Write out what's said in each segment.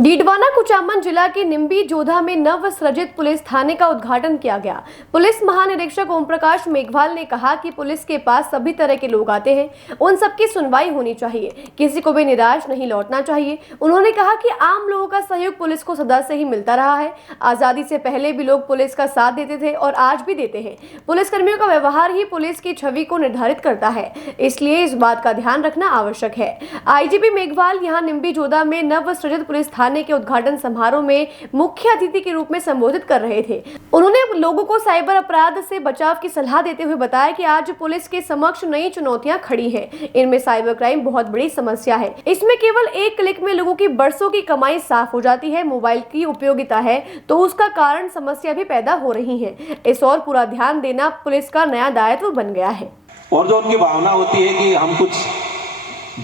डीडवाना कुचामन जिला के निम्बी जोधा में नव सृजित पुलिस थाने का उद्घाटन किया गया। पुलिस महानिरीक्षक ओम प्रकाश मेघवाल ने कहा कि पुलिस के पास सभी तरह के लोग आते हैं, उन सबकी सुनवाई होनी चाहिए, किसी को भी निराश नहीं लौटना चाहिए। उन्होंने कहा कि आम लोगों का सहयोग पुलिस को सदा से ही मिलता रहा है। आजादी से पहले भी लोग पुलिस का साथ देते थे और आज भी देते हैं। पुलिसकर्मियों का व्यवहार ही पुलिस की छवि को निर्धारित करता है, इसलिए इस बात का ध्यान रखना आवश्यक है। आईजीपी मेघवाल यहाँ निम्बी जोधा में नव सृजित पुलिस थाने के उद्घाटन समारोह में मुख्य अतिथि के रूप में संबोधित कर रहे थे। उन्होंने लोगों को साइबर अपराध से बचाव की सलाह देते हुए बताया कि आज पुलिस के समक्ष नई चुनौतियां खड़ी हैं। इनमें साइबर क्राइम बहुत बड़ी समस्या है। इसमें केवल एक क्लिक में लोगों की बरसों की कमाई साफ हो जाती है। मोबाइल की उपयोगिता है तो उसका कारण समस्या भी पैदा हो रही है। इस और पूरा ध्यान देना पुलिस का नया दायित्व बन गया है। और जो उनकी भावना होती है कि हम कुछ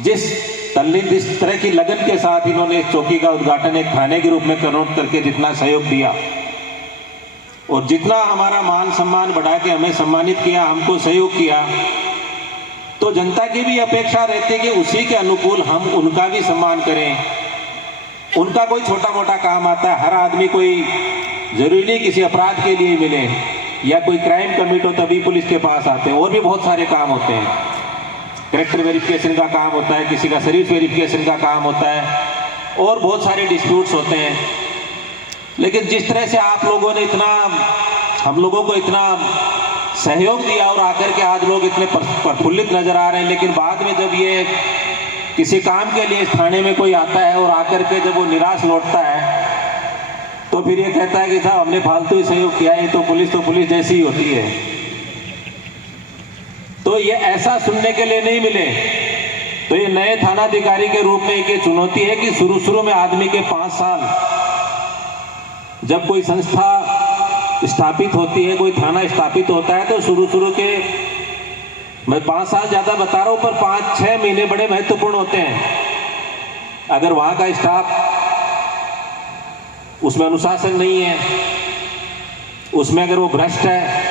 जिस तरह की लगन के साथ इन्होंने इस चौकी का उद्घाटन एक थाने के रूप में करके जितना सहयोग दिया और जितना हमारा मान सम्मान बढ़ा के हमें सम्मानित किया, हमको सहयोग किया, तो जनता की भी अपेक्षा रहती है कि उसी के अनुकूल हम उनका भी सम्मान करें। उनका कोई छोटा मोटा काम आता है, हर आदमी कोई जरूरी नहीं किसी अपराध के लिए मिले या कोई क्राइम कमिट हो तभी पुलिस के पास आते हैं। और भी बहुत सारे काम होते हैं, कैरेक्टर वेरिफिकेशन का काम होता है, किसी का सर्विस वेरिफिकेशन का काम होता है और बहुत सारे डिस्प्यूट्स होते हैं। लेकिन जिस तरह से आप लोगों ने हम लोगों को इतना सहयोग दिया और आकर के आज लोग इतने प्रफुल्लित नजर आ रहे हैं, लेकिन बाद में जब ये किसी काम के लिए इस थाने में कोई आता है और आकर के जब वो निराश लौटता है तो फिर ये कहता है कि साहब हमने फालतू ही सहयोग किया है, तो पुलिस जैसी ही होती है। तो ये ऐसा सुनने के लिए नहीं मिले। तो ये नए थानाधिकारी के रूप में एक चुनौती है कि शुरू में आदमी के 5 साल जब कोई संस्था स्थापित होती है, कोई थाना स्थापित होता है, तो शुरू के मैं 5 साल ज्यादा बता रहा हूं, पर 5-6 महीने बड़े महत्वपूर्ण होते हैं। अगर वहां का स्टाफ उसमें अनुशासन नहीं है, उसमें अगर वो भ्रष्ट है,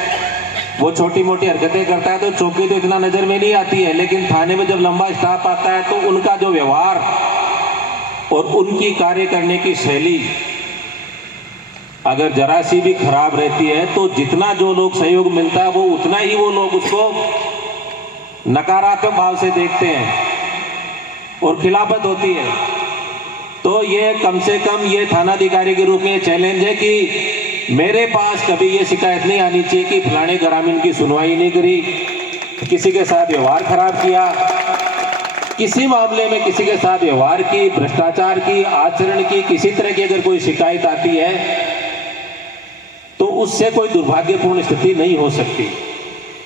वो छोटी मोटी हरकतें करता है, तो चौकी तो इतना नजर में नहीं आती है। लेकिन थाने में जब लंबा स्टाफ आता है तो उनका जो व्यवहार और उनकी कार्य करने की शैली अगर जरा सी भी खराब रहती है तो जितना जो लोग सहयोग मिलता है वो उतना ही वो लोग उसको नकारात्मक भाव से देखते हैं और खिलाफत होती है। तो ये कम से कम ये थानाधिकारी के रूप में चैलेंज है कि मेरे पास कभी ये शिकायत नहीं आनी चाहिए कि फलाने ग्रामीण की सुनवाई नहीं करी, किसी के साथ व्यवहार खराब किया, किसी मामले में किसी के साथ व्यवहार की, भ्रष्टाचार की, आचरण की, किसी तरह की अगर कोई शिकायत आती है तो उससे कोई दुर्भाग्यपूर्ण स्थिति नहीं हो सकती।